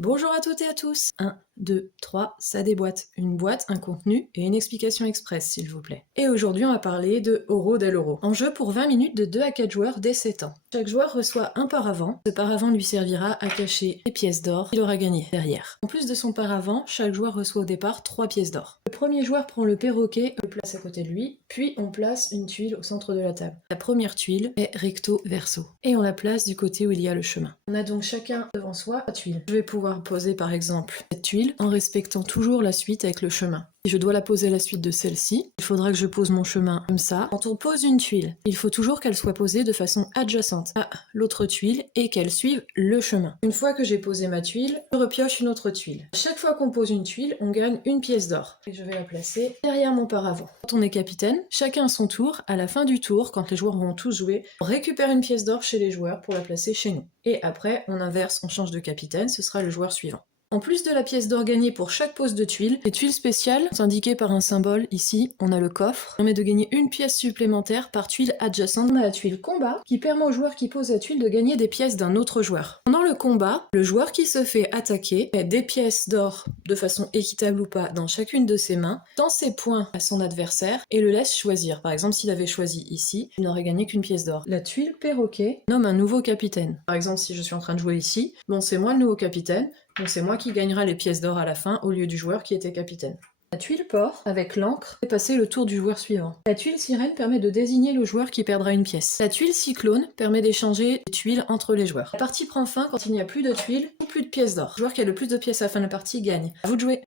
Bonjour à toutes et à tous. 1, 2, 3, ça déboîte. Une boîte, un contenu et une explication express, s'il vous plaît. Et aujourd'hui, on va parler de Oro del Oro. En jeu pour 20 minutes de 2 à 4 joueurs dès 7 ans. Chaque joueur reçoit un paravent. Ce paravent lui servira à cacher les pièces d'or qu'il aura gagnées derrière. En plus de son paravent, chaque joueur reçoit au départ 3 pièces d'or. Le premier joueur prend le perroquet, le place à côté de lui, puis on place une tuile au centre de la table. La première tuile est recto verso, et on la place du côté où il y a le chemin. On a donc chacun devant soi la tuile. Je vais pouvoir poser par exemple cette tuile en respectant toujours la suite avec le chemin. Si je dois la poser à la suite de celle-ci, il faudra que je pose mon chemin comme ça. Quand on pose une tuile, il faut toujours qu'elle soit posée de façon adjacente à l'autre tuile et qu'elle suive le chemin. Une fois que j'ai posé ma tuile, je repioche une autre tuile. À chaque fois qu'on pose une tuile, on gagne une pièce d'or. Et je vais la placer derrière mon paravent. Quand on est capitaine, chacun à son tour, à la fin du tour, quand les joueurs auront tous joué, on récupère une pièce d'or chez les joueurs pour la placer chez nous. Et après, on inverse, on change de capitaine, ce sera le joueur suivant. En plus de la pièce d'or gagnée pour chaque pose de tuiles, les tuiles spéciales sont indiquées par un symbole. Ici, on a le coffre, qui permet de gagner une pièce supplémentaire par tuile adjacente. On a la tuile combat, qui permet au joueur qui pose la tuile de gagner des pièces d'un autre joueur. Pendant le combat, le joueur qui se fait attaquer met des pièces d'or, de façon équitable ou pas, dans chacune de ses mains, tend ses points à son adversaire et le laisse choisir. Par exemple, s'il avait choisi ici, il n'aurait gagné qu'une pièce d'or. La tuile perroquet nomme un nouveau capitaine. Par exemple, si je suis en train de jouer ici, bon, c'est moi le nouveau capitaine, donc c'est moi qui gagnera les pièces d'or à la fin au lieu du joueur qui était capitaine. La tuile porc, avec l'encre, fait passer le tour du joueur suivant. La tuile sirène permet de désigner le joueur qui perdra une pièce. La tuile cyclone permet d'échanger les tuiles entre les joueurs. La partie prend fin quand il n'y a plus de tuiles ou plus de pièces d'or. Le joueur qui a le plus de pièces à la fin de la partie gagne. À vous de jouer.